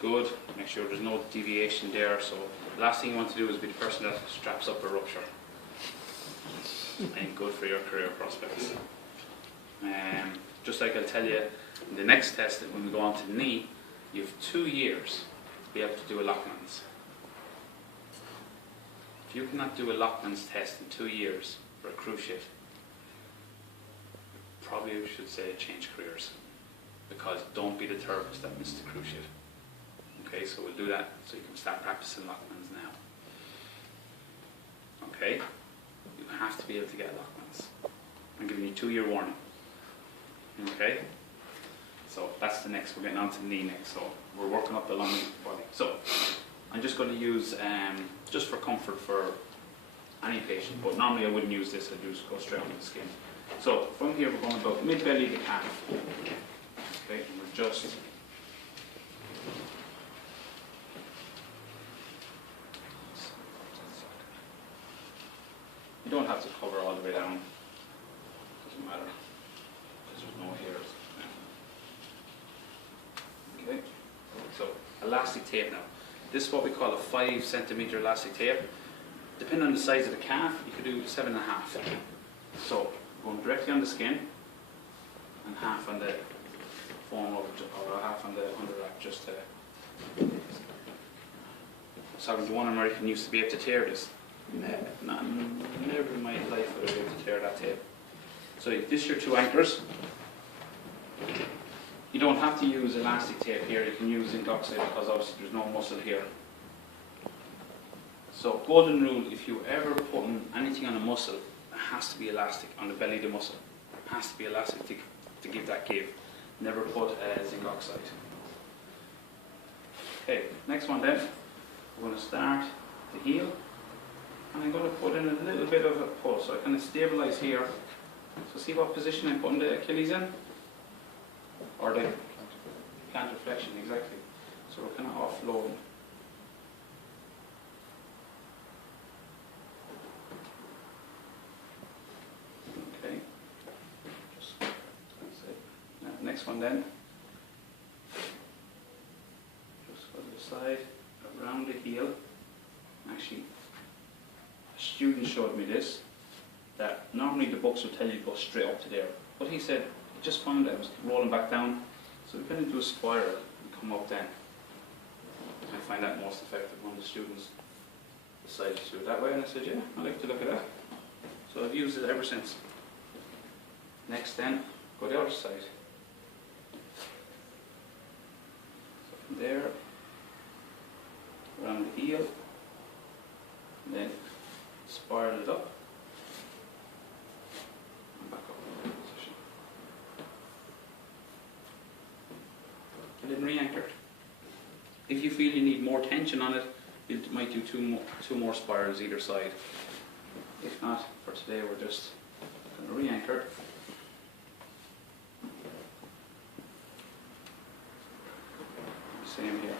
good. Make sure there's no deviation there. So the last thing you want to do is be the person that straps up a rupture. Ain't good for your career prospects. Just like I'll tell you, in the next test, when we go on to the knee, you have 2 years to be able to do a Lockman's. If you cannot do a Lockman's test in 2 years for a cruciate, probably we should say change careers, because don't be the therapist that missed the cruciate. Okay, so we'll do that so you can start practicing Lockman's now. Okay, you have to be able to get Lockman's. I'm giving you 2-year warning. Okay, so that's the next. We're getting on to the knee next. So we're working up the long body. So I'm just going to use just for comfort for any patient, but normally I wouldn't use this. I'd just go straight onto the skin. So from here we're going about mid belly to calf. Okay, and we're just you don't have to cover all the way down. Doesn't matter because there's no hairs. Okay, so elastic tape now. This is what we call a 5 centimeter elastic tape. Depending on the size of the calf, you could do 7.5. So going directly on the skin and half on the foam or half on the under wrap, just to. So the one American used to be able to tear this. Never in my life would I be able to tear that tape. So this is your 2 anchors. You don't have to use elastic tape here, you can use zinc oxide because obviously there's no muscle here. So golden rule, if you ever put anything on a muscle, it has to be elastic, on the belly of the muscle. It has to be elastic to give that give. Never put zinc oxide. Okay, next one then, we're going to start the heel. And I'm going to put in a little bit of a pull, so I kind of stabilize here. So see what position I'm putting the Achilles in? Or the plantar flexion, exactly. So we're kind of offloading. Okay. That's it. Now, next one then. Just go to the side, around the heel. Actually, a student showed me this, that normally the books would tell you to go straight up to there. But he said, he just found that I was rolling back down, so we're going to do a spiral and come up then. I find that most effective. One of the students decided to do it that way, and I said, yeah, I like to look at that. So I've used it ever since. Next then, go the other side. So from there, around the heel, and then spiral it up, and back up in position. And then re-anchor it. If you feel you need more tension on it, you might do two more spirals either side. If not, for today we're just going to re-anchor. Same here.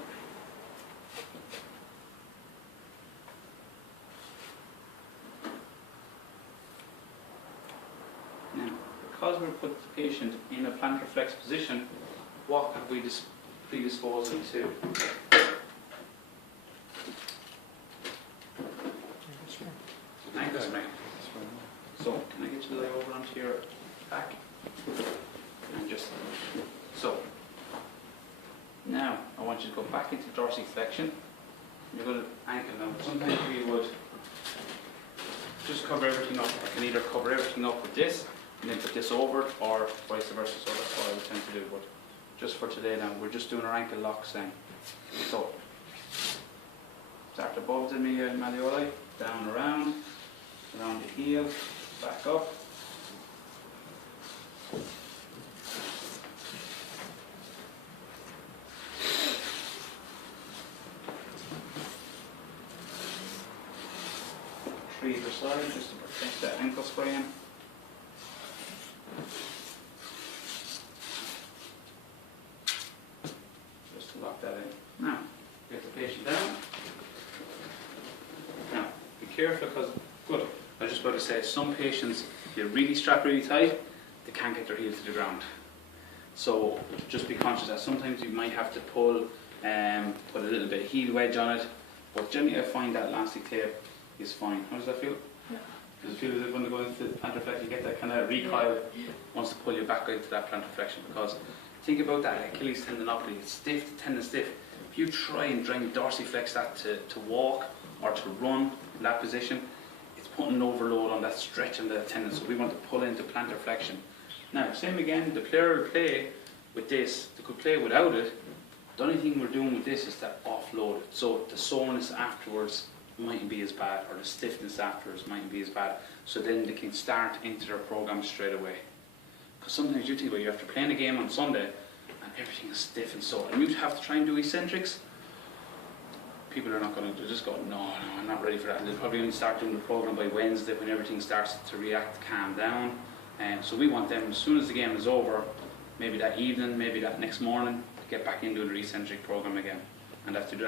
Now, because we put the patient in a plantar flex position, what have we predisposed them to? Ankle sprain. So, can I get you to lay over onto your back? And just so. Now, I want you to go back into dorsiflexion. You're going to ankle now. Sometimes we would just cover everything up. I can either cover everything up with this and then put this over, or vice versa. So that's what I would tend to do. But just for today now, we're just doing our ankle locks then. So, start above the malleoli, down around the heel, back up. Three either side, just to protect that ankle sprain. Just to lock that in. Now, get the patient down. Now, be careful because, good, I was just about to say, some patients, you really strap really tight, they can't get their heel to the ground. So just be conscious that sometimes you might have to pull heel wedge on it. But generally I find that elastic tape is fine. How does that feel? Yeah. Does it feel as if when they go into plantar flexion you get that kind of recoil, wants to pull you back into that plantar flexion? Because think about that Achilles tendinopathy, it's stiff, the tendon stiff. If you try and dorsiflex that to walk or to run in that position, it's putting an overload on that stretch in the tendon, so we want to pull into plantar flexion. Now, same again, the player will play with this, they could play without it. The only thing we're doing with this is to offload it, so the soreness afterwards mightn't be as bad, or the stiffness afterwards mightn't be as bad, so then they can start into their program straight away. Because sometimes you think about, you after playing a game on Sunday and everything is stiff and sore, and you have to try and do eccentrics, people are not going to just go, no, I'm not ready for that. And they'll probably only start doing the program by Wednesday when everything starts to react, calm down. And so we want them, as soon as the game is over, maybe that evening, maybe that next morning, to get back into the eccentric program again. And have to do that.